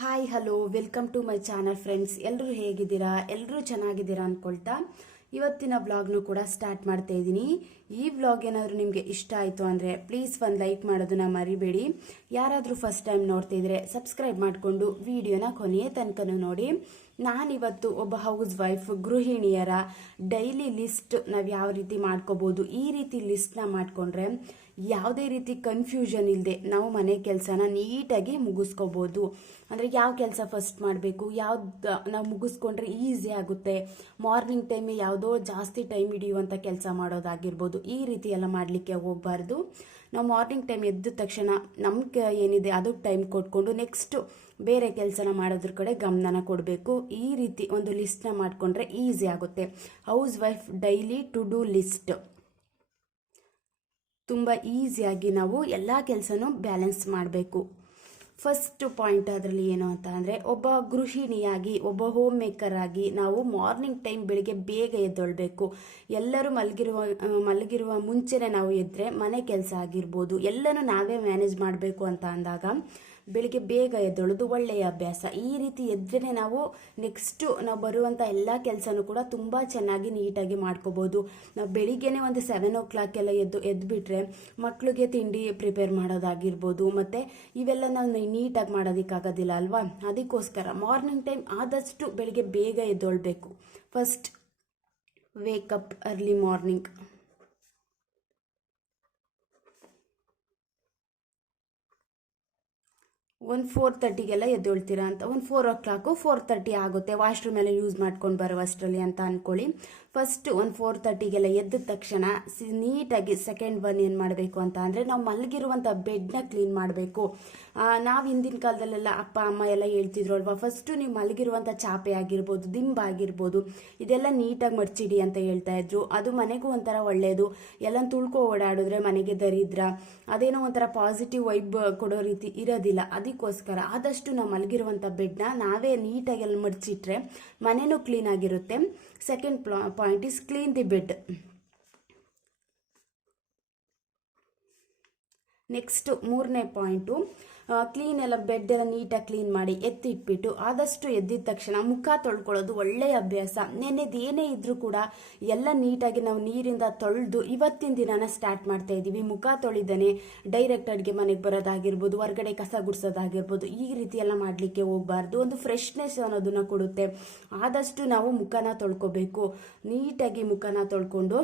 Hi hello welcome to my channel friends ಎಲ್ಲರೂ ಹೇಗಿದ್ದೀರಾ? ಎಲ್ಲರೂ ಚೆನ್ನಾಗಿದ್ದೀರಾ ಅಂದ್ಕೊಳ್ತಾ ಇವತ್ತಿನ ವ್ಲಾಗ್ನು ಕೂಡ ಸ್ಟಾರ್ಟ್ ಮಾಡ್ತಾ ಇದ್ದೀನಿ. ಈ ವ್ಲಾಗ್ ಏನಾದರೂ ನಿಮಗೆ ಇಷ್ಟ ಆಯಿತು ಅಂದರೆ ಪ್ಲೀಸ್ ಒಂದು ಲೈಕ್ ಮಾಡೋದನ್ನ ಮರಿಬೇಡಿ. ಯಾರಾದರೂ ಫಸ್ಟ್ ಟೈಮ್ ನೋಡ್ತಾ ಇದ್ರೆ ಸಬ್ಸ್ಕ್ರೈಬ್ ಮಾಡಿಕೊಂಡು ವಿಡಿಯೋನ ಕೊನೆಯ ತನಕನೂ ನೋಡಿ. ನಾನಿವತ್ತು ಒಬ್ಬ ಹೌಸ್ ವೈಫ್ ಗೃಹಿಣಿಯರ ಡೈಲಿ ಲಿಸ್ಟ್ ನಾವು ಯಾವ ರೀತಿ ಮಾಡ್ಕೋಬೋದು, ಈ ರೀತಿ ಲಿಸ್ಟ್ನ ಮಾಡಿಕೊಂಡ್ರೆ ಯಾವುದೇ ರೀತಿ ಕನ್ಫ್ಯೂಷನ್ ಇಲ್ಲದೆ ನಾವು ಮನೆ ಕೆಲಸನ ನೀಟಾಗಿ ಮುಗಿಸ್ಕೋಬೋದು. ಅಂದರೆ ಯಾವ ಕೆಲಸ ಫಸ್ಟ್ ಮಾಡಬೇಕು, ಯಾವ್ದು ನಾವು ಮುಗಿಸ್ಕೊಂಡ್ರೆ ಈಸಿ ಆಗುತ್ತೆ, ಮಾರ್ನಿಂಗ್ ಟೈಮ್ ಯಾವುದೋ ಜಾಸ್ತಿ ಟೈಮ್ ಹಿಡಿಯುವಂಥ ಕೆಲಸ ಮಾಡೋದಾಗಿರ್ಬೋದು, ಈ ರೀತಿ ಎಲ್ಲ ಮಾಡಲಿಕ್ಕೆ ಹೋಗಬಾರ್ದು. ನಾವು ಮಾರ್ನಿಂಗ್ ಟೈಮ್ ಎದ್ದ ತಕ್ಷಣ ನಮ್ಗೆ ಏನಿದೆ ಅದಕ್ಕೆ ಟೈಮ್ ಕೊಟ್ಕೊಂಡು ನೆಕ್ಸ್ಟು ಬೇರೆ ಕೆಲಸನ ಮಾಡೋದ್ರ ಕಡೆ ಗಮನನ ಕೊಡಬೇಕು. ಈ ರೀತಿ ಒಂದು ಲಿಸ್ಟ್ನ ಮಾಡಿಕೊಂಡ್ರೆ ಈಸಿ ಆಗುತ್ತೆ. House wife daily to do list ತುಂಬ ಈಸಿಯಾಗಿ ನಾವು ಎಲ್ಲ ಕೆಲಸನೂ ಬ್ಯಾಲೆನ್ಸ್ ಮಾಡಬೇಕು. ಫಸ್ಟ್ ಪಾಯಿಂಟ್ ಅದರಲ್ಲಿ ಏನು ಅಂತ ಅಂದರೆ, ಒಬ್ಬ ಗೃಹಿಣಿಯಾಗಿ, ಒಬ್ಬ ಹೋಮ್ ಮೇಕರ್ ಆಗಿ ನಾವು ಮಾರ್ನಿಂಗ್ ಟೈಮ್ ಬೆಳಿಗ್ಗೆ ಬೇಗ ಎದ್ದೊಳ್ಬೇಕು. ಎಲ್ಲರೂ ಮಲಗಿರುವ ಮಲಗಿರುವ ಮುಂಚೆನೇ ನಾವು ಎದ್ದರೆ ಮನೆ ಕೆಲಸ ಆಗಿರ್ಬೋದು. ಎಲ್ಲನೂ ನಾವೇ ಮ್ಯಾನೇಜ್ ಮಾಡಬೇಕು ಅಂತ ಅಂದಾಗ ಬೆಳಿಗ್ಗೆ ಬೇಗ ಎದ್ದೊಳೋದು ಒಳ್ಳೆಯ ಅಭ್ಯಾಸ. ಈ ರೀತಿ ಎದ್ರೇ ನಾವು ನೆಕ್ಸ್ಟು ನಾವು ಬರುವಂಥ ಎಲ್ಲ ಕೆಲಸನೂ ಕೂಡ ತುಂಬ ಚೆನ್ನಾಗಿ ನೀಟಾಗಿ ಮಾಡ್ಕೋಬೋದು. ನಾವು ಬೆಳಿಗ್ಗೆನೆ ಒಂದು ಸೆವೆನ್ ಓ ಕ್ಲಾಕ್ ಎಲ್ಲ ಎದ್ದು ಎದ್ದುಬಿಟ್ರೆ ಮಕ್ಕಳಿಗೆ ತಿಂಡಿ ಪ್ರಿಪೇರ್ ಮಾಡೋದಾಗಿರ್ಬೋದು, ಮತ್ತು ಇವೆಲ್ಲ ನಾವು ನೀಟಾಗಿ ಮಾಡೋದಕ್ಕಾಗೋದಿಲ್ಲ ಅಲ್ವಾ? ಅದಕ್ಕೋಸ್ಕರ ಮಾರ್ನಿಂಗ್ ಟೈಮ್ ಆದಷ್ಟು ಬೆಳಿಗ್ಗೆ ಬೇಗ ಎದ್ದೊಳ್ಬೇಕು. First wake up early morning ಒಂದು ಫೋರ್ ತರ್ಟಿಗೆಲ್ಲ ಎದ್ದೇಳ್ತೀರಾ ಅಂತ, ಒಂದು four o'clock four thirty ಆಗುತ್ತೆ. ವಾಶ್ರೂಮ್ ಎಲ್ಲ ಯೂಸ್ ಮಾಡ್ಕೊಂಡು ಬರುವಷ್ಟರಲ್ಲಿ ಅಂತ ಅಂದ್ಕೊಳ್ಳಿ ಫಸ್ಟ್ ಒಂದು ಫೋರ್ ತರ್ಟಿಗೆಲ್ಲ ಎದ್ದ ತಕ್ಷಣ ನೀಟಾಗಿ ಸೆಕೆಂಡ್ ಒನ್ ಏನು ಮಾಡಬೇಕು ಅಂತ ಅಂದರೆ ನಾವು ಮಲಗಿರುವಂಥ ಬೆಡ್ನ ಕ್ಲೀನ್ ಮಾಡಬೇಕು. ನಾವು ಹಿಂದಿನ ಕಾಲದಲ್ಲೆಲ್ಲ ಅಪ್ಪ, ಅಮ್ಮ ಎಲ್ಲ ಹೇಳ್ತಿದ್ರು ಅಲ್ವಾ ಫಸ್ಟು ನೀವು ಮಲಗಿರುವಂಥ ಚಾಪೆ ಆಗಿರ್ಬೋದು, ದಿಂಬ ಆಗಿರ್ಬೋದು, ಇದೆಲ್ಲ ನೀಟಾಗಿ ಮಡಚಿಡಿ ಅಂತ ಹೇಳ್ತಾ ಇದ್ರು. ಅದು ಮನೆಗೂ ಒಂಥರ ಒಳ್ಳೆಯದು ಎಲ್ಲ ತುಳ್ಕೊ ಓಡಾಡಿದ್ರೆ ಮನೆಗೆ ದರಿದ್ರ, ಅದೇನೋ ಒಂಥರ ಪಾಸಿಟಿವ್ ವೈಬ್ ಕೊಡೋ ರೀತಿ ಇರೋದಿಲ್ಲ. ಅದಕ್ಕೋಸ್ಕರ ಆದಷ್ಟು ನಾವು ಮಲಗಿರುವಂಥ ಬೆಡ್ನ ನಾವೇ ನೀಟಾಗಿ ಎಲ್ಲ ಮಡ್ಚಿಟ್ರೆ ಮನೆನೂ clean second point is clean the bed next ಮೂರನೇ ಪಾಯಿಂಟು ಕ್ಲೀನ್ ಎಲ್ಲ ಬೆಡ್ ಎಲ್ಲ ನೀಟಾಗಿ ಕ್ಲೀನ್ ಮಾಡಿ ಎತ್ತಿಟ್ಬಿಟ್ಟು ಆದಷ್ಟು ಎದ್ದಿದ ತಕ್ಷಣ ಮುಖ ತೊಳ್ಕೊಳ್ಳೋದು ಒಳ್ಳೆಯ ಅಭ್ಯಾಸ. ನೆನ್ನೆದು ಏನೇ ಇದ್ರೂ ಕೂಡ ಎಲ್ಲ ನೀಟಾಗಿ ನಾವು ನೀರಿಂದ ತೊಳೆದು ಇವತ್ತಿನ ದಿನನ ಸ್ಟಾರ್ಟ್ ಮಾಡ್ತಾ ಇದ್ದೀವಿ. ಮುಖ ತೊಳಿದನೆ ಡೈರೆಕ್ಟ್ ಅಡುಗೆ ಮನೆಗೆ ಬರೋದಾಗಿರ್ಬೋದು, ಹೊರಗಡೆ ಕಸ ಗುಡಿಸೋದಾಗಿರ್ಬೋದು, ಈ ರೀತಿ ಎಲ್ಲ ಮಾಡಲಿಕ್ಕೆ ಹೋಗಬಾರ್ದು. ಒಂದು ಫ್ರೆಶ್ನೆಸ್ ಅನ್ನೋದನ್ನ ಕೊಡುತ್ತೆ. ಆದಷ್ಟು ನಾವು ಮುಖನ ತೊಳ್ಕೊಬೇಕು. ನೀಟಾಗಿ ಮುಖನ ತೊಳ್ಕೊಂಡು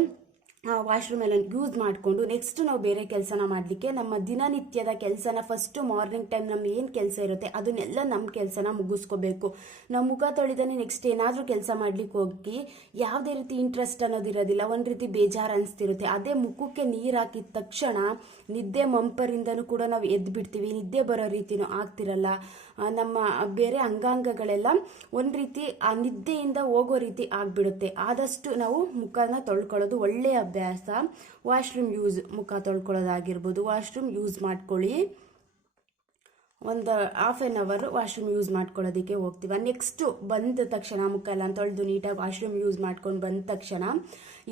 ವಾಶ್ರೂಮ್ ಎಲ್ಲ ಯೂಸ್ ಮಾಡಿಕೊಂಡು ನೆಕ್ಸ್ಟ್ ನಾವು ಬೇರೆ ಕೆಲಸನ ಮಾಡಲಿಕ್ಕೆ ನಮ್ಮ ದಿನನಿತ್ಯದ ಕೆಲಸನ ಫಸ್ಟು ಮಾರ್ನಿಂಗ್ ಟೈಮ್ ನಮ್ಮ ಏನು ಕೆಲಸ ಇರುತ್ತೆ ಅದನ್ನೆಲ್ಲ ನಮ್ಮ ಕೆಲಸನ ಮುಗಿಸ್ಕೋಬೇಕು. ನಾವು ಮುಖ ತೊಳಿದಾನೆ ನೆಕ್ಸ್ಟ್ ಏನಾದರೂ ಕೆಲಸ ಮಾಡ್ಲಿಕ್ಕೆ ಹೋಗಿ ಯಾವುದೇ ರೀತಿ ಇಂಟ್ರೆಸ್ಟ್ ಅನ್ನೋದಿರೋದಿಲ್ಲ ಒಂದು ರೀತಿ ಬೇಜಾರು ಅನಿಸ್ತಿರುತ್ತೆ. ಅದೇ ಮುಖಕ್ಕೆ ನೀರು ಹಾಕಿದ ತಕ್ಷಣ ನಿದ್ದೆ ಮಂಪರಿಂದನೂ ಕೂಡ ನಾವು ಎದ್ದು ಬಿಡ್ತೀವಿ ನಿದ್ದೆ ಬರೋ ರೀತಿನೂ ಆಗ್ತಿರಲ್ಲ. ನಮ್ಮ ಬೇರೆ ಅಂಗಾಂಗಗಳೆಲ್ಲ ಒಂದು ರೀತಿ ಆ ನಿದ್ದೆಯಿಂದ ಹೋಗೋ ರೀತಿ ಆಗಿಬಿಡುತ್ತೆ. ಆದಷ್ಟು ನಾವು ಮುಖನ ತೊಳ್ಕೊಳ್ಳೋದು ಒಳ್ಳೆಯ ಅಭ್ಯಾಸ. ವಾಶ್ರೂಮ್ ಯೂಸ್ ಮುಖ ತೊಳ್ಕೊಳ್ಳೋದಾಗಿರ್ಬೋದು, ವಾಶ್ರೂಮ್ ಯೂಸ್ ಮಾಡ್ಕೊಳ್ಳಿ. ಒಂದು half an hour washroom use ಮಾಡ್ಕೊಳ್ಳೋದಕ್ಕೆ ಹೋಗ್ತೀವ. ನೆಕ್ಸ್ಟು ಬಂದ ತಕ್ಷಣ ಮುಖ ಎಲ್ಲ ತೊಳೆದು ನೀಟಾಗಿ ವಾಶ್ರೂಮ್ ಯೂಸ್ ಮಾಡ್ಕೊಂಡು ಬಂದ ತಕ್ಷಣ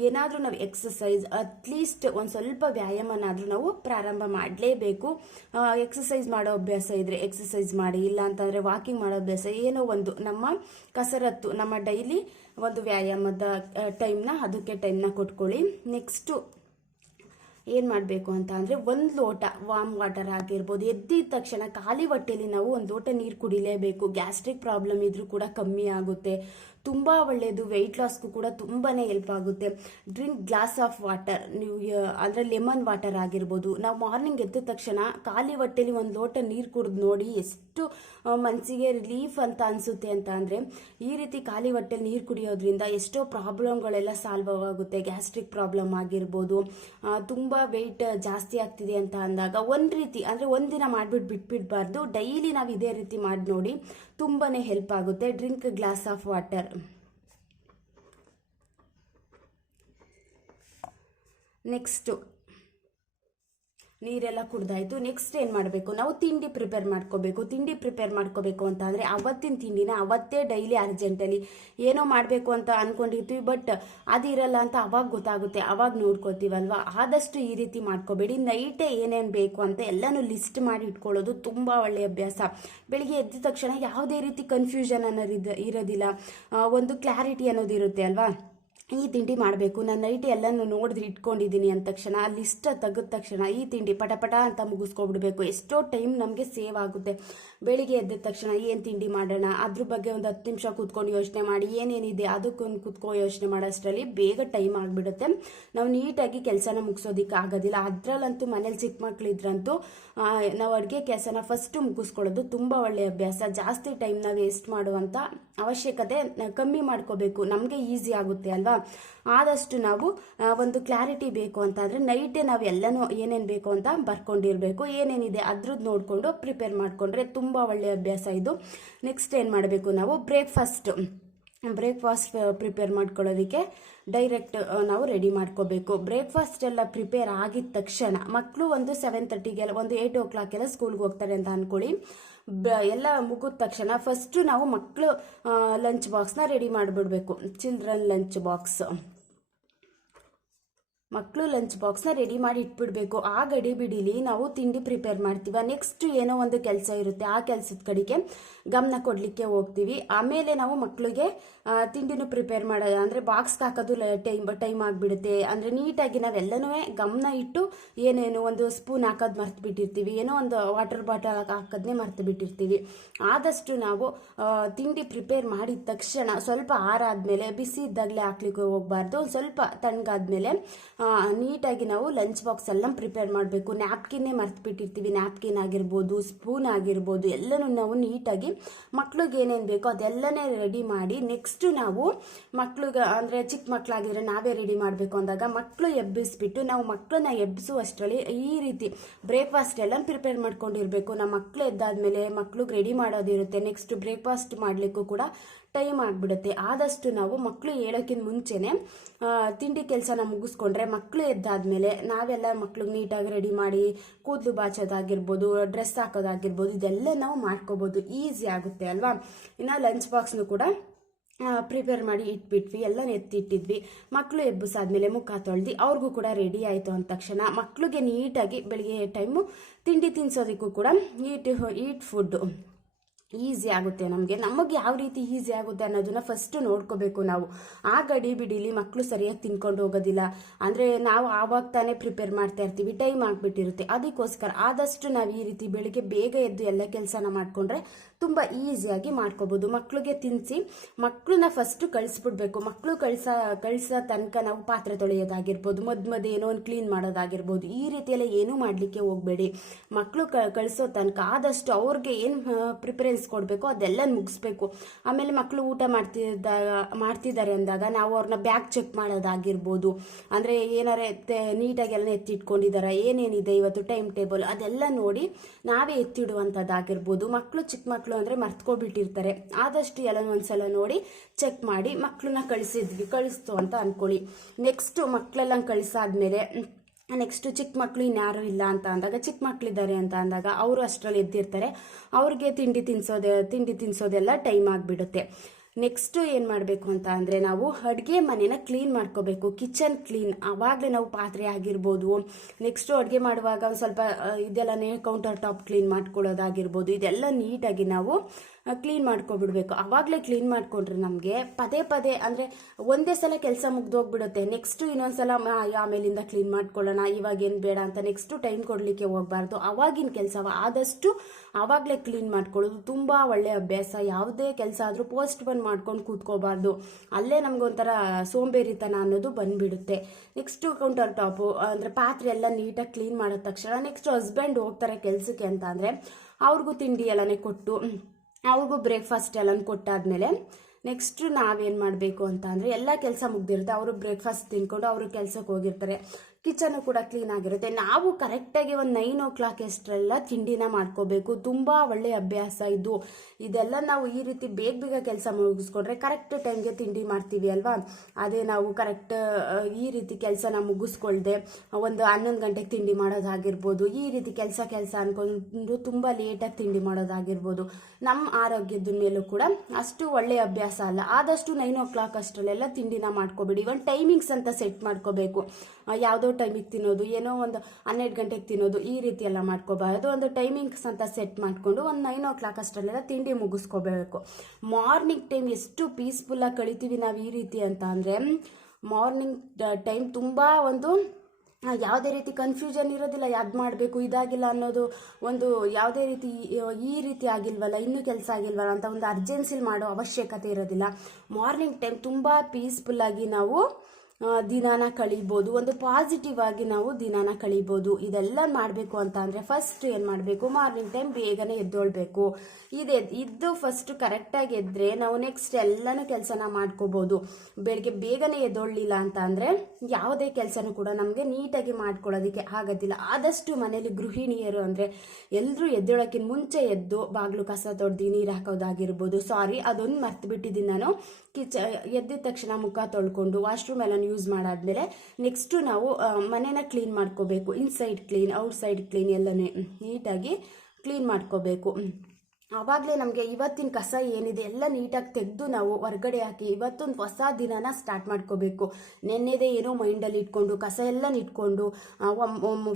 ಏನಾದರೂ ನಾವು ಎಕ್ಸಸೈಸ್ ಅಟ್ಲೀಸ್ಟ್ ಒಂದು ಸ್ವಲ್ಪ ವ್ಯಾಯಾಮನಾದರೂ ನಾವು ಪ್ರಾರಂಭ ಮಾಡಲೇಬೇಕು. ಎಕ್ಸಸೈಸ್ ಮಾಡೋ ಅಭ್ಯಾಸ ಇದ್ದರೆ ಎಕ್ಸಸೈಸ್ ಮಾಡಿ, ಇಲ್ಲ ಅಂತಂದರೆ ವಾಕಿಂಗ್ ಮಾಡೋ ಅಭ್ಯಾಸ ಏನೋ ಒಂದು ನಮ್ಮ ಕಸರತ್ತು, ನಮ್ಮ ಡೈಲಿ ಒಂದು ವ್ಯಾಯಾಮದ ಟೈಮ್ನ ಅದಕ್ಕೆ ಟೈಮ್ನ ಕೊಟ್ಕೊಳ್ಳಿ. ನೆಕ್ಸ್ಟು ಏನು ಮಾಡಬೇಕು ಅಂತ ಅಂದರೆ ಒಂದು ಲೋಟ ವಾಮ್ ವಾಟರ್ ಆಗಿರ್ಬೋದು, ಎದ್ದಿದ ತಕ್ಷಣ ಖಾಲಿ ಹೊಟ್ಟೆಯಲ್ಲಿ ನಾವು ಒಂದು ಲೋಟ ನೀರು ಕುಡಿಲೇಬೇಕು. ಗ್ಯಾಸ್ಟ್ರಿಕ್ ಪ್ರಾಬ್ಲಮ್ ಇದ್ದರೂ ಕೂಡ ಕಮ್ಮಿ ಆಗುತ್ತೆ. ತುಂಬ ಒಳ್ಳೆಯದು ವೆಯ್ಟ್ ಲಾಸ್ಗೂ ಕೂಡ ತುಂಬಾ ಹೆಲ್ಪ್ ಆಗುತ್ತೆ. ಡ್ರಿಂಕ್ ಗ್ಲಾಸ್ ಆಫ್ ವಾಟರ್ ನೀವು ಅಂದರೆ ಲೆಮನ್ ವಾಟರ್ ಆಗಿರ್ಬೋದು. ನಾವು ಮಾರ್ನಿಂಗ್ ಎದ್ದ ತಕ್ಷಣ ಖಾಲಿ ಹೊಟ್ಟೆಲಿ ಒಂದು ಲೋಟ ನೀರು ಕುಡಿದು ನೋಡಿ ಎಷ್ಟು ಮನಸ್ಸಿಗೆ ರಿಲೀಫ್ ಅಂತ ಅನಿಸುತ್ತೆ ಅಂತ ಅಂದರೆ, ಈ ರೀತಿ ಖಾಲಿ ಹೊಟ್ಟೆಲಿ ನೀರು ಕುಡಿಯೋದ್ರಿಂದ ಎಷ್ಟೋ ಪ್ರಾಬ್ಲಮ್ಗಳೆಲ್ಲ ಸಾಲ್ವ್ ಆಗುತ್ತೆ. ಗ್ಯಾಸ್ಟ್ರಿಕ್ ಪ್ರಾಬ್ಲಮ್ ಆಗಿರ್ಬೋದು ತುಂಬ ವೆಯ್ಟ್ ಜಾಸ್ತಿ ಆಗ್ತಿದೆ ಅಂತ ಅಂದಾಗ ಒಂದು ರೀತಿ, ಅಂದರೆ ಒಂದಿನ ಮಾಡಿಬಿಟ್ಟು ಬಿಟ್ಬಿಡಬಾರ್ದು. ಡೈಲಿ ನಾವು ಇದೇ ರೀತಿ ಮಾಡಿ ನೋಡಿ ತುಂಬಾ ಹೆಲ್ಪ್ ಆಗುತ್ತೆ. Drink glass of water next ನೀರೆಲ್ಲ ಕುಡ್ದಾಯ್ತು. ನೆಕ್ಸ್ಟ್ ಏನು ಮಾಡಬೇಕು? ನಾವು ತಿಂಡಿ ಪ್ರಿಪೇರ್ ಮಾಡ್ಕೋಬೇಕು. ತಿಂಡಿ ಪ್ರಿಪೇರ್ ಮಾಡ್ಕೋಬೇಕು ಅಂತ ಅಂದರೆ ಅವತ್ತಿನ ತಿಂಡಿನ ಅವತ್ತೇ ಡೈಲಿ ಅರ್ಜೆಂಟಲ್ಲಿ ಏನೋ ಮಾಡಬೇಕು ಅಂತ ಅನ್ಕೊಂಡಿರ್ತೀವಿ ಬಟ್ ಅದಿರಲ್ಲ ಅಂತ ಅವಾಗ ಗೊತ್ತಾಗುತ್ತೆ. ಅವಾಗ ನೋಡ್ಕೋತೀವಲ್ವ? ಆದಷ್ಟು ಈ ರೀತಿ ಮಾಡ್ಕೋಬೇಡಿ. ನೈಟೇ ಏನೇನು ಬೇಕು ಅಂತ ಎಲ್ಲನೂ ಲಿಸ್ಟ್ ಮಾಡಿ ಇಟ್ಕೊಳ್ಳೋದು ತುಂಬ ಒಳ್ಳೆಯ ಅಭ್ಯಾಸ. ಬೆಳಿಗ್ಗೆ ಎದ್ದ ತಕ್ಷಣ ಯಾವುದೇ ರೀತಿ ಕನ್ಫ್ಯೂಷನ್ ಅನ್ನೋದು ಇರೋದಿಲ್ಲ. ಒಂದು ಕ್ಲಾರಿಟಿ ಅನ್ನೋದು ಇರುತ್ತೆ ಅಲ್ವಾ? ಈ ತಿಂಡಿ ಮಾಡಬೇಕು. ನಾನು ನೈಟ್ ಎಲ್ಲನೂ ನೋಡಿದ್ರೆ ಇಟ್ಕೊಂಡಿದ್ದೀನಿ ಅಂದ ತಕ್ಷಣ, ಆ ಲಿಸ್ಟ್ ತೆಗೆದ ತಕ್ಷಣ ಈ ತಿಂಡಿ ಪಟಪಟ ಪಟ ಅಂತ ಮುಗಿಸ್ಕೊಬಿಡ್ಬೇಕು. ಎಷ್ಟೋ ಟೈಮ್ ನಮಗೆ ಸೇವ್ ಆಗುತ್ತೆ. ಬೆಳಿಗ್ಗೆ ಎದ್ದ ತಕ್ಷಣ ಏನು ತಿಂಡಿ ಮಾಡೋಣ? ಅದ್ರ ಬಗ್ಗೆ ಒಂದು ಹತ್ತು ನಿಮಿಷ ಕೂತ್ಕೊಂಡು ಯೋಚನೆ ಮಾಡಿ, ಏನೇನಿದೆ ಅದಕ್ಕೊಂದು ಕೂತ್ಕೊ ಯೋಚನೆ ಮಾಡೋಷ್ಟರಲ್ಲಿ ಬೇಗ ಟೈಮ್ ಆಗಿಬಿಡುತ್ತೆ. ನಾವು ನೀಟಾಗಿ ಕೆಲಸನ ಮುಗಿಸೋದಕ್ಕೆ ಆಗೋದಿಲ್ಲ. ಅದರಲ್ಲಂತೂ ಮನೇಲಿ ಚಿಕ್ಕ ಮಕ್ಕಳಿದ್ರಂತೂ ನಾವು ಅಡುಗೆ ಕೆಲಸನ ಫಸ್ಟು ಮುಗಿಸ್ಕೊಳ್ಳೋದು ತುಂಬ ಒಳ್ಳೆಯ ಅಭ್ಯಾಸ. ಜಾಸ್ತಿ ಟೈಮ್ನ ವೇಸ್ಟ್ ಮಾಡುವಂಥ ಅವಶ್ಯಕತೆ ಕಮ್ಮಿ ಮಾಡ್ಕೋಬೇಕು. ನಮಗೆ ಈಸಿ ಆಗುತ್ತೆ ಅಲ್ವಾ? ಆದಷ್ಟು ನಾವು ಒಂದು ಕ್ಲಾರಿಟಿ ಬೇಕು ಅಂತ ಅಂದರೆ ನೈಟೇ ನಾವು ಎಲ್ಲನೂ ಏನೇನು ಬೇಕು ಅಂತ ಬರ್ಕೊಂಡಿರಬೇಕು. ಏನೇನಿದೆ ಅದ್ರದ್ದು ನೋಡಿಕೊಂಡು ಪ್ರಿಪೇರ್ ಮಾಡಿಕೊಂಡ್ರೆ ತುಂಬ ಒಳ್ಳೆಯ ಅಭ್ಯಾಸ ಇದು. ನೆಕ್ಸ್ಟ್ ಏನು ಮಾಡಬೇಕು ನಾವು? ಬ್ರೇಕ್ಫಾಸ್ಟ್ ಬ್ರೇಕ್ಫಾಸ್ಟ್ ಪ್ರಿಪೇರ್ ಮಾಡ್ಕೊಳ್ಳೋದಕ್ಕೆ ಡೈರೆಕ್ಟ್ ನಾವು ರೆಡಿ ಮಾಡ್ಕೋಬೇಕು. ಬ್ರೇಕ್ಫಾಸ್ಟ್ ಎಲ್ಲ ಪ್ರಿಪೇರ್ ಆಗಿದ ತಕ್ಷಣ ಮಕ್ಕಳು ಒಂದು ಸೆವೆನ್ ತರ್ಟಿಗೆಲ್ಲ ಒಂದು ಏಯ್ಟ್ ಓ ಕ್ಲಾಕೆಲ್ಲ ಸ್ಕೂಲ್ಗೆ ಹೋಗ್ತಾರೆ ಅಂತ ಅಂದ್ಕೊಳ್ಳಿ ಎಲ್ಲ ಮುಗಿದ ತಕ್ಷಣ ಫಸ್ಟು ನಾವು ಮಕ್ಕಳು ಲಂಚ್ ಬಾಕ್ಸ್ನ ರೆಡಿ ಮಾಡಿಬಿಡ್ಬೇಕು. ಚಿಲ್ಡ್ರನ್ ಲಂಚ್ ಬಾಕ್ಸ್ ಮಕ್ಕಳು ಲಂಚ್ ಬಾಕ್ಸ್ನ ರೆಡಿ ಮಾಡಿ ಇಟ್ಬಿಡ್ಬೇಕು. ಆ ಗಡಿ ಬಿಡಿಲಿ ನಾವು ತಿಂಡಿ ಪ್ರಿಪೇರ್ ಮಾಡ್ತೀವ. ನೆಕ್ಸ್ಟ್ ಏನೋ ಒಂದು ಕೆಲಸ ಇರುತ್ತೆ. ಆ ಕೆಲಸದ ಕಡೆಗೆ ಗಮನ ಕೊಡಲಿಕ್ಕೆ ಹೋಗ್ತೀವಿ. ಆಮೇಲೆ ನಾವು ಮಕ್ಕಳಿಗೆ ತಿಂಡಿನೂ ಪ್ರಿಪೇರ್ ಮಾಡೋದು ಅಂದರೆ ಬಾಕ್ಸ್ಗೆ ಹಾಕೋದು ಟೈಮ್ ಟೈಮ್ ಆಗಿಬಿಡುತ್ತೆ. ಅಂದರೆ ನೀಟಾಗಿ ನಾವೆಲ್ಲನೂ ಗಮನ ಇಟ್ಟು ಏನೇನು ಒಂದು ಸ್ಪೂನ್ ಹಾಕೋದು ಮರ್ತು ಬಿಟ್ಟಿರ್ತೀವಿ. ಏನೋ ಒಂದು ವಾಟರ್ ಬಾಟಲ್ ಹಾಕೋದನ್ನೇ ಮರ್ತು ಬಿಟ್ಟಿರ್ತೀವಿ. ಆದಷ್ಟು ನಾವು ತಿಂಡಿ ಪ್ರಿಪೇರ್ ಮಾಡಿದ ತಕ್ಷಣ ಸ್ವಲ್ಪ ಆರಾದ್ಮೇಲೆ, ಬಿಸಿ ಇದ್ದಾಗಲೇ ಹಾಕ್ಲಿಕ್ಕೆ ಹೋಗಬಾರ್ದು. ಸ್ವಲ್ಪ ತಣ್ಣಗಾದ್ಮೇಲೆ ನೀಟಾಗಿ ನಾವು ಲಂಚ್ ಬಾಕ್ಸ್ ಎಲ್ಲ ಪ್ರಿಪೇರ್ ಮಾಡಬೇಕು. ನ್ಯಾಪ್ಕಿನ್ನೇ ಮರ್ತು ಬಿಟ್ಟಿರ್ತೀವಿ ನ್ಯಾಪ್ಕಿನ್ ಆಗಿರ್ಬೋದು ಸ್ಪೂನ್ ಆಗಿರ್ಬೋದು, ಎಲ್ಲನೂ ನಾವು ನೀಟಾಗಿ ಮಕ್ಳಿಗೆ ಏನೇನು ಬೇಕೋ ಅದೆಲ್ಲನೇ ರೆಡಿ ಮಾಡಿ ನೆಕ್ಸ್ಟು ನಾವು ಮಕ್ಳಿಗೆ ಅಂದರೆ ಚಿಕ್ಕ ಮಕ್ಕಳಾಗಿದ್ರೆ ನಾವೇ ರೆಡಿ ಮಾಡಬೇಕು ಅಂದಾಗ ಮಕ್ಕಳು ಎಬ್ಬಿಸ್ಬಿಟ್ಟು ನಾವು ಮಕ್ಕಳನ್ನ ಎಬ್ಬಿಸುವಷ್ಟರಲ್ಲಿ ಈ ರೀತಿ ಬ್ರೇಕ್ಫಾಸ್ಟ್ ಎಲ್ಲ ಪ್ರಿಪೇರ್ ಮಾಡ್ಕೊಂಡಿರಬೇಕು. ನಮ್ಮ ಮಕ್ಕಳು ಎದ್ದಾದ್ಮೇಲೆ ಮಕ್ಳಿಗೆ ರೆಡಿ ಮಾಡೋದಿರುತ್ತೆ. ನೆಕ್ಸ್ಟ್ ಬ್ರೇಕ್ಫಾಸ್ಟ್ ಮಾಡಲಿಕ್ಕೂ ಕೂಡ ಟೈಮ್ ಆಗಿಬಿಡುತ್ತೆ ಆದಷ್ಟು ನಾವು ಮಕ್ಕಳು ಹೇಳೋಕ್ಕಿಂತ ಮುಂಚೆನೆ ತಿಂಡಿ ಕೆಲಸನ ಮುಗಿಸ್ಕೊಂಡ್ರೆ ಮಕ್ಕಳು ಎದ್ದಾದ್ಮೇಲೆ ನಾವೆಲ್ಲ ಮಕ್ಳಿಗೆ ನೀಟಾಗಿ ರೆಡಿ ಮಾಡಿ, ಕೂದಲು ಬಾಚೋದಾಗಿರ್ಬೋದು ಡ್ರೆಸ್ ಹಾಕೋದಾಗಿರ್ಬೋದು, ಇದೆಲ್ಲ ನಾವು ಮಾಡ್ಕೋಬೋದು. ಈಸಿ ಆಗುತ್ತೆ ಅಲ್ವಾ? ಇನ್ನು ಲಂಚ್ ಬಾಕ್ಸ್ನು ಕೂಡ ಪ್ರಿಪೇರ್ ಮಾಡಿ ಇಟ್ಬಿಟ್ವಿ. ಎಲ್ಲ ಎತ್ತಿಟ್ಟಿದ್ವಿ. ಮಕ್ಕಳು ಎಬ್ಬಿಸಾದ್ಮೇಲೆ ಮುಖ ತೊಳ್ದು ಅವ್ರಿಗೂ ಕೂಡ ರೆಡಿ ಆಯಿತು ಅಂದ ತಕ್ಷಣ ಮಕ್ಕಳಿಗೆ ನೀಟಾಗಿ ಬೆಳಿಗ್ಗೆ ಟೈಮು ತಿಂಡಿ ತಿನ್ಸೋದಕ್ಕೂ ಕೂಡ ಈಟ್ ಈಟ್ ಫುಡ್ಡು ಈಸಿ ಆಗುತ್ತೆ ನಮಗೆ. ನಮಗೆ ಯಾವ ರೀತಿ ಈಸಿ ಆಗುತ್ತೆ ಅನ್ನೋದನ್ನ ಫಸ್ಟ್ ನೋಡ್ಕೋಬೇಕು ನಾವು. ಆ ಗಡಿ ಬಿಡಿಲಿ ಮಕ್ಕಳು ಸರಿಯಾಗಿ ತಿನ್ಕೊಂಡು ಹೋಗೋದಿಲ್ಲ. ಅಂದರೆ ನಾವು ಆವಾಗ ತಾನೇ ಪ್ರಿಪೇರ್ ಮಾಡ್ತಾ ಇರ್ತೀವಿ ಟೈಮ್ ಆಗಿಬಿಟ್ಟಿರುತ್ತೆ. ಅದಕ್ಕೋಸ್ಕರ ಆದಷ್ಟು ನಾವು ಈ ರೀತಿ ಬೆಳಿಗ್ಗೆ ಬೇಗ ಎದ್ದು ಎಲ್ಲ ಕೆಲಸನ ಮಾಡಿಕೊಂಡ್ರೆ ತುಂಬ ಈಸಿಯಾಗಿ ಮಾಡ್ಕೋಬೋದು. ಮಕ್ಕಳಿಗೆ ತಿನ್ನಿಸಿ ಮಕ್ಕಳನ್ನ ಫಸ್ಟು ಕಳಿಸ್ಬಿಡ್ಬೇಕು. ಮಕ್ಕಳು ಕಳ್ಸ, ಕಳ್ಸೋ ತನಕ ನಾವು ಪಾತ್ರೆ ತೊಳೆಯೋದಾಗಿರ್ಬೋದು ಮದ್ದು ಮದ್ದು ಏನೋ ಒಂದು ಕ್ಲೀನ್ ಮಾಡೋದಾಗಿರ್ಬೋದು. ಈ ರೀತಿಯೆಲ್ಲ ಏನೂ ಮಾಡಲಿಕ್ಕೆ ಹೋಗಬೇಡಿ. ಮಕ್ಕಳು ಕಳಿಸೋ ತನಕ ಆದಷ್ಟು ಅವ್ರಿಗೆ ಏನು ಪ್ರಿಫರೆನ್ಸ್ ಕೊಡಬೇಕು, ಅದೆಲ್ಲ ಮುಗಿಸ್ಬೇಕು. ಆಮೇಲೆ ಮಕ್ಕಳು ಊಟ ಮಾಡ್ತಿದ್ದಾಗ ಮಾಡ್ತಿದ್ದಾರೆ ಅಂದಾಗ ನಾವು ಅವ್ರನ್ನ ಬ್ಯಾಗ್ ಚೆಕ್ ಮಾಡೋದಾಗಿರ್ಬೋದು. ಅಂದರೆ ಏನಾರ ನೀಟಾಗಿ ಎಲ್ಲ ಎತ್ತಿಟ್ಕೊಂಡಿದ್ದಾರೆ ಏನೇನಿದೆ ಇವತ್ತು ಟೈಮ್ ಟೇಬಲ್ ಅದೆಲ್ಲ ನೋಡಿ ನಾವೇ ಎತ್ತಿಡುವಂಥದ್ದಾಗಿರ್ಬೋದು. ಮಕ್ಕಳು ಚಿಕ್ಕ ಮಕ್ಕಳು ಅಂದರೆ ಮರ್ತ್ಕೊಬಿಟ್ಟಿರ್ತಾರೆ. ಆದಷ್ಟು ಎಲ್ಲ ಒಂದ್ಸಲ ನೋಡಿ ಚೆಕ್ ಮಾಡಿ ಮಕ್ಕಳನ್ನ ಕಳಿಸಿದ್ವಿ, ಕಳಿಸ್ತು ಅಂತ ಅಂದ್ಕೊಳ್ಳಿ ನೆಕ್ಸ್ಟು ಮಕ್ಕಳೆಲ್ಲ ಕಳಿಸಾದ್ಮೇಲೆ ನೆಕ್ಸ್ಟ್ ಚಿಕ್ಕ ಮಕ್ಕಳು ಇನ್ಯಾರು ಇಲ್ಲ ಅಂತ ಅಂದಾಗ, ಚಿಕ್ಕ ಮಕ್ಕಳಿದ್ದಾರೆ ಅಂತ ಅಂದಾಗ ಅವರು ಅಷ್ಟರಲ್ಲಿ ಎದ್ದಿರ್ತಾರೆ. ಅವ್ರಿಗೆ ತಿಂಡಿ ತಿನ್ಸೋದೆ, ತಿಂಡಿ ತಿನ್ಸೋದೆಲ್ಲ ಟೈಮ್ ಆಗಿಬಿಡುತ್ತೆ. ನೆಕ್ಸ್ಟು ಏನು ಮಾಡಬೇಕು ಅಂತ ಅಂದರೆ ನಾವು ಅಡುಗೆ ಮನೇನ ಕ್ಲೀನ್ ಮಾಡ್ಕೋಬೇಕು. ಕಿಚನ್ ಕ್ಲೀನ್ ಆವಾಗಲೇ ನಾವು ಪಾತ್ರೆ ಆಗಿರ್ಬೋದು. ನೆಕ್ಸ್ಟು ಅಡುಗೆ ಮಾಡುವಾಗ ಒಂದು ಸ್ವಲ್ಪ ಇದೆಲ್ಲನೇ ಕೌಂಟರ್ ಟಾಪ್ ಕ್ಲೀನ್ ಮಾಡ್ಕೊಳ್ಳೋದಾಗಿರ್ಬೋದು. ಇದೆಲ್ಲ ನೀಟಾಗಿ ನಾವು ಕ್ಲೀನ್ ಮಾಡ್ಕೊಬಿಡ್ಬೇಕು. ಆವಾಗಲೇ ಕ್ಲೀನ್ ಮಾಡಿಕೊಂಡ್ರೆ ನಮಗೆ ಪದೇ ಪದೇ ಅಂದರೆ ಒಂದೇ ಸಲ ಕೆಲಸ ಮುಗ್ದೋಗ್ಬಿಡುತ್ತೆ. ನೆಕ್ಸ್ಟು ಇನ್ನೊಂದು ಸಲ ಆಮೇಲಿಂದ ಕ್ಲೀನ್ ಮಾಡ್ಕೊಳ್ಳೋಣ, ಇವಾಗ ಏನು ಬೇಡ ಅಂತ ನೆಕ್ಸ್ಟು ಟೈಮ್ ಕೊಡಲಿಕ್ಕೆ ಹೋಗಬಾರ್ದು. ಅವಾಗಿನ ಕೆಲಸ ಆದಷ್ಟು ಆವಾಗಲೇ ಕ್ಲೀನ್ ಮಾಡ್ಕೊಳ್ಳೋದು ತುಂಬ ಒಳ್ಳೆಯ ಅಭ್ಯಾಸ. ಯಾವುದೇ ಕೆಲಸ ಆದರೂ ಪೋಸ್ಟ್ ಬಂದ್ ಮಾಡ್ಕೊಂಡು ಕೂತ್ಕೋಬಾರ್ದು. ಅಲ್ಲೇ ನಮಗೊಂಥರ ಸೋಂಬೇರಿತನ ಅನ್ನೋದು ಬಂದ್ಬಿಡುತ್ತೆ. ನೆಕ್ಸ್ಟು ಕೌಂಟರ್ ಟಾಪು ಅಂದರೆ ಪಾತ್ರೆ ಎಲ್ಲ ನೀಟಾಗಿ ಕ್ಲೀನ್ ಮಾಡಿದ ತಕ್ಷಣ ನೆಕ್ಸ್ಟ್ ಹಸ್ಬೆಂಡ್ ಹೋಗ್ತಾರೆ ಕೆಲಸಕ್ಕೆ ಅಂತ ಅಂದರೆ ಅವ್ರಿಗೂ ತಿಂಡಿ ಎಲ್ಲನೇ ಕೊಟ್ಟು ಅವ್ರಿಗೂ ಬ್ರೇಕ್ಫಾಸ್ಟ್ ಎಲ್ಲ ಕೊಟ್ಟಾದ್ಮೇಲೆ ನೆಕ್ಸ್ಟ್ ನಾವೇನು ಮಾಡಬೇಕು ಅಂತ ಅಂದರೆ ಎಲ್ಲ ಕೆಲಸ ಮುಗ್ದಿರುತ್ತೆ. ಅವರು ಬ್ರೇಕ್ಫಾಸ್ಟ್ ತಿನ್ಕೊಂಡು ಅವರು ಕೆಲಸಕ್ಕೆ ಹೋಗಿರ್ತಾರೆ. ಕಿಚನ್ ಕೂಡ ಕ್ಲೀನ್ ಆಗಿರುತ್ತೆ. ನಾವು ಕರೆಕ್ಟಾಗಿ ಒಂದು ನೈನ್ ಓ ಕ್ಲಾಕ್ ಎಷ್ಟರೆಲ್ಲ ತಿಂಡಿನ ಮಾಡ್ಕೋಬೇಕು. ತುಂಬ ಒಳ್ಳೆಯ ಅಭ್ಯಾಸ ಇದು. ಇದೆಲ್ಲ ನಾವು ಈ ರೀತಿ ಬೇಗ ಬೇಗ ಕೆಲಸ ಮುಗಿಸ್ಕೊಂಡ್ರೆ ಕರೆಕ್ಟ್ ಟೈಮ್ಗೆ ತಿಂಡಿ ಮಾಡ್ತೀವಿ ಅಲ್ವಾ? ಅದೇ ನಾವು ಕರೆಕ್ಟ್ ಈ ರೀತಿ ಕೆಲಸನ ಮುಗಿಸ್ಕೊಳ್ದೆ ಒಂದು ಹನ್ನೊಂದು ಗಂಟೆಗೆ ತಿಂಡಿ ಮಾಡೋದಾಗಿರ್ಬೋದು. ಈ ರೀತಿ ಕೆಲಸ ಕೆಲಸ ಅನ್ಕೊಂಡು ತುಂಬ ಲೇಟಾಗಿ ತಿಂಡಿ ಮಾಡೋದಾಗಿರ್ಬೋದು. ನಮ್ಮ ಆರೋಗ್ಯದ ಮೇಲೂ ಕೂಡ ಅಷ್ಟು ಒಳ್ಳೆಯ ಅಭ್ಯಾಸ ಅಲ್ಲ. ಆದಷ್ಟು ನೈನ್ ಓ ಕ್ಲಾಕ್ ಅಷ್ಟರಲ್ಲೆಲ್ಲ ತಿಂಡಿನ ಮಾಡ್ಕೋಬೇಡಿ. ಒಂದು ಟೈಮಿಂಗ್ಸ್ ಅಂತ ಸೆಟ್ ಮಾಡ್ಕೋಬೇಕು. ಯಾವುದೋ ಟೈಮಿಗೆ ತಿನ್ನೋದು, ಏನೋ ಒಂದು ಹನ್ನೆರಡು ಗಂಟೆಗೆ ತಿನ್ನೋದು, ಈ ರೀತಿ ಎಲ್ಲ ಮಾಡ್ಕೋಬಾರ್ದು ಒಂದು ಟೈಮಿಂಗ್ಸ್ ಅಂತ ಸೆಟ್ ಮಾಡಿಕೊಂಡು ಒಂದು ನೈನ್ ಓ ಕ್ಲಾಕ್ ಅಷ್ಟರಲ್ಲೆಲ್ಲ ತಿಂಡಿ ಮುಗಿಸ್ಕೋಬೇಕು. ಮಾರ್ನಿಂಗ್ ಟೈಮ್ ಎಷ್ಟು ಪೀಸ್ಫುಲ್ಲಾಗಿ ಕಳಿತೀವಿ ನಾವು ಈ ರೀತಿ ಅಂತ ಅಂದರೆ ಮಾರ್ನಿಂಗ್ ಟೈಮ್ ತುಂಬ ಒಂದು ಯಾವುದೇ ರೀತಿ ಕನ್ಫ್ಯೂಷನ್ ಇರೋದಿಲ್ಲ ಯಾವ್ದು ಮಾಡಬೇಕು, ಇದಾಗಿಲ್ಲ ಅನ್ನೋದು ಒಂದು ಯಾವುದೇ ರೀತಿ, ಈ- ರೀತಿ ಆಗಿಲ್ವಲ್ಲ, ಇನ್ನೂ ಕೆಲಸ ಆಗಿಲ್ವಲ್ಲ ಅಂತ ಒಂದು ಅರ್ಜೆನ್ಸಿಲಿ ಮಾಡೋ ಅವಶ್ಯಕತೆ ಇರೋದಿಲ್ಲ. ಮಾರ್ನಿಂಗ್ ಟೈಮ್ ತುಂಬ ಪೀಸ್ಫುಲ್ಲಾಗಿ ನಾವು ದಿನಾನ ಕಳಿಬೋದು. ಒಂದು ಪಾಸಿಟಿವ್ ಆಗಿ ನಾವು ದಿನಾನ ಕಳಿಬೋದು. ಇದೆಲ್ಲ ಮಾಡಬೇಕು ಅಂತ ಅಂದರೆ ಫಸ್ಟ್ ಏನು ಮಾಡಬೇಕು? ಮಾರ್ನಿಂಗ್ ಟೈಮ್ ಬೇಗನೆ ಎದ್ದೊಳ್ಬೇಕು. ಇದೆ ಇದ್ದು ಫಸ್ಟ್ ಕರೆಕ್ಟಾಗಿ ಎದ್ದರೆ ನಾವು ನೆಕ್ಸ್ಟ್ ಎಲ್ಲನೂ ಕೆಲಸನ ಮಾಡ್ಕೋಬೋದು. ಬೆಳಗ್ಗೆ ಬೇಗನೆ ಎದ್ದೊಳ್ಳಿಲ್ಲ ಅಂತ ಅಂದರೆ ಯಾವುದೇ ಕೆಲಸನೂ ಕೂಡ ನಮಗೆ ನೀಟಾಗಿ ಮಾಡ್ಕೊಳ್ಳೋದಕ್ಕೆ ಆಗೋದಿಲ್ಲ. ಆದಷ್ಟು ಮನೇಲಿ ಗೃಹಿಣಿಯರು ಅಂದರೆ ಎಲ್ಲರೂ ಎದ್ದೇಳೋಕ್ಕಿಂತ ಮುಂಚೆ ಎದ್ದು ಬಾಗಿಲು ಕಸ ತೊಡ್ದು, ನೀರು ಹಾಕೋದಾಗಿರ್ಬೋದು. ಸಾರಿ ಅದೊಂದು ಮರ್ತು ಬಿಟ್ಟಿದ್ದೀನಿ ನಾನು. ಕಿಚ ಎದ್ದಿದ ತಕ್ಷಣ ಮುಖ ತೊಳ್ಕೊಂಡು ವಾಶ್ರೂಮ್ ಎಲ್ಲ ಯೂಸ್ ಮಾಡಾದ್ಮೇಲೆ ನೆಕ್ಸ್ಟು ನಾವು ಮನೇನ ಕ್ಲೀನ್ ಮಾಡ್ಕೋಬೇಕು. ಇನ್ಸೈಡ್ ಕ್ಲೀನ್ ಔಟ್ಸೈಡ್ ಕ್ಲೀನ್ ಎಲ್ಲನೇ ನೀಟಾಗಿ ಕ್ಲೀನ್ ಮಾಡ್ಕೋಬೇಕು. ಆವಾಗಲೇ ನಮಗೆ ಇವತ್ತಿನ ಕಸ ಏನಿದೆ ಎಲ್ಲ ನೀಟಾಗಿ ತೆಗೆದು ನಾವು ಹೊರಗಡೆ ಹಾಕಿ ಇವತ್ತೊಂದು ಹೊಸ ದಿನನ ಸ್ಟಾರ್ಟ್ ಮಾಡ್ಕೋಬೇಕು. ನೆನ್ನೆದೇ ಏನೋ ಮೈಂಡಲ್ಲಿ ಇಟ್ಕೊಂಡು, ಕಸ ಎಲ್ಲ ಇಟ್ಕೊಂಡು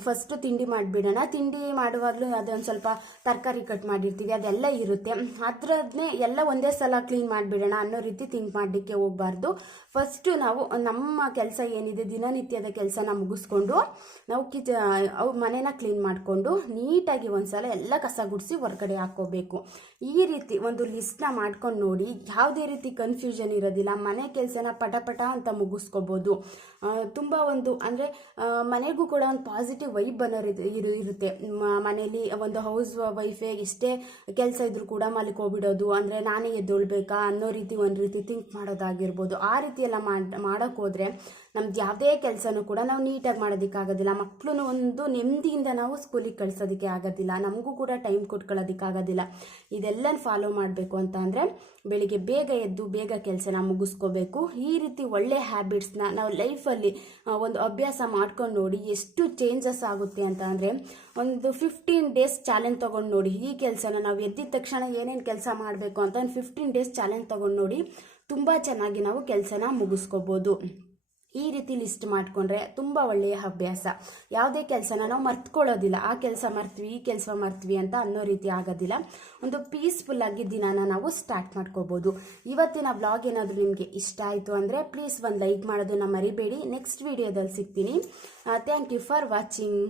ಫಸ್ಟು ತಿಂಡಿ ಮಾಡಿಬಿಡೋಣ. ತಿಂಡಿ ಮಾಡುವಾಗಲೂ ಅದೊಂದು ಸ್ವಲ್ಪ ತರಕಾರಿ ಕಟ್ ಮಾಡಿರ್ತೀವಿ, ಅದೆಲ್ಲ ಇರುತ್ತೆ. ಅದರದ್ನೇ ಎಲ್ಲ ಒಂದೇ ಸಲ ಕ್ಲೀನ್ ಮಾಡಿಬಿಡೋಣ ಅನ್ನೋ ರೀತಿ ಥಿಂಕ್ ಮಾಡಲಿಕ್ಕೆ ಹೋಗಬಾರ್ದು. ಫಸ್ಟು ನಾವು ನಮ್ಮ ಕೆಲಸ ಏನಿದೆ, ದಿನನಿತ್ಯದ ಕೆಲಸನ ಮುಗಿಸ್ಕೊಂಡು ನಾವು ಕಿಚ ಮನೇನ ಕ್ಲೀನ್ ಮಾಡಿಕೊಂಡು ನೀಟಾಗಿ ಒಂದು ಸಲ ಎಲ್ಲ ಕಸ ಗುಡಿಸಿ ಹೊರಗಡೆ ಹಾಕೋಬೇಕು ಈ ರೀತಿ ಒಂದು ಲಿಸ್ಟ್ನ ಮಾಡ್ಕೊಂಡು ನೋಡಿ, ಯಾವುದೇ ರೀತಿ ಕನ್ಫ್ಯೂಷನ್ ಇರೋದಿಲ್ಲ, ಮನೆ ಕೆಲಸನ ಪಟಪಟ ಪಟ ಅಂತ ಮುಗಿಸ್ಕೋಬೋದು. ತುಂಬ ಒಂದು, ಅಂದರೆ ಮನೆಗೂ ಕೂಡ ಒಂದು ಪಾಸಿಟಿವ್ ವೈಬ್ ಬನ್ನೋರು ರೀತಿ ಇರು, ಇರುತ್ತೆ. ಮನೇಲಿ ಒಂದು ಹೌಸ್ ವೈಫೇ ಎಷ್ಟೇ ಕೆಲಸ ಇದ್ರೂ ಕೂಡ ಹೋಗ್ಬಿಡೋದು, ಅಂದರೆ ನಾನೇ ಎದ್ದೊಳ್ಬೇಕಾ ಅನ್ನೋ ರೀತಿ ಒಂದು ರೀತಿ ಥಿಂಕ್ ಮಾಡೋದಾಗಿರ್ಬೋದು. ಆ ರೀತಿ ಎಲ್ಲ ಮಾಡಿ ಮಾಡೋಕ್ಕೆ ನಮ್ದು ಯಾವುದೇ ಕೆಲಸನೂ ಕೂಡ ನಾವು ನೀಟಾಗಿ ಮಾಡೋದಕ್ಕಾಗೋದಿಲ್ಲ. ಮಕ್ಕಳು ಒಂದು ನೆಮ್ಮದಿಯಿಂದ ನಾವು ಸ್ಕೂಲಿಗೆ ಕಳಿಸೋದಕ್ಕೆ ಆಗೋದಿಲ್ಲ. ನಮಗೂ ಕೂಡ ಟೈಮ್ ಕೊಟ್ಕೊಳ್ಳೋದಕ್ಕೆ ಇದೆಲ್ಲ ಫಾಲೋ ಮಾಡಬೇಕು ಅಂತ ಅಂದರೆ ಬೆಳಿಗ್ಗೆ ಬೇಗ ಎದ್ದು ಬೇಗ ಕೆಲಸನ ಮುಗಿಸ್ಕೋಬೇಕು. ಈ ರೀತಿ ಒಳ್ಳೆ ಹ್ಯಾಬಿಟ್ಸ್ನ ನಾವು ಲೈಫಲ್ಲಿ ಒಂದು ಅಭ್ಯಾಸ ಮಾಡ್ಕೊಂಡು ನೋಡಿ ಎಷ್ಟು ಚೇಂಜಸ್ ಆಗುತ್ತೆ ಅಂತ ಅಂದರೆ ಒಂದು ಫಿಫ್ಟೀನ್ ಡೇಸ್ ಚಾಲೆಂಜ್ ತೊಗೊಂಡು ನೋಡಿ. ಈ ಕೆಲಸನ ನಾವು ಎದ್ದಿದ ತಕ್ಷಣ ಏನೇನು ಕೆಲಸ ಮಾಡಬೇಕು ಅಂತ ಫಿಫ್ಟೀನ್ ಡೇಸ್ ಚಾಲೆಂಜ್ ತೊಗೊಂಡು ನೋಡಿ ತುಂಬ ಚೆನ್ನಾಗಿ ನಾವು ಕೆಲಸನ ಮುಗಿಸ್ಕೋಬೋದು. ಈ ರೀತಿ ಲಿಸ್ಟ್ ಮಾಡಿಕೊಂಡ್ರೆ ತುಂಬ ಒಳ್ಳೆಯ ಅಭ್ಯಾಸ ಯಾವುದೇ ಕೆಲಸನ ನಾವು ಮರ್ತ್ಕೊಳ್ಳೋದಿಲ್ಲ. ಆ ಕೆಲಸ ಮರ್ತ್ವಿ, ಈ ಕೆಲಸ ಮರ್ತ್ವಿ ಅಂತ ಅನ್ನೋ ರೀತಿ ಆಗೋದಿಲ್ಲ. ಒಂದು ಪೀಸ್ಫುಲ್ ಆಗಿ ದಿನಾನ ನಾವು ಸ್ಟಾರ್ಟ್ ಮಾಡ್ಕೋಬೋದು. ಇವತ್ತಿನ ಬ್ಲಾಗ್ ಏನಾದರೂ ನಿಮಗೆ ಇಷ್ಟ ಆಯಿತು ಅಂದರೆ ಪ್ಲೀಸ್ ಒಂದು ಲೈಕ್ ಮಾಡೋದನ್ನ ಮರಿಬೇಡಿ. ನೆಕ್ಸ್ಟ್ ವಿಡಿಯೋದಲ್ಲಿ ಸಿಗ್ತೀನಿ. Thank you for watching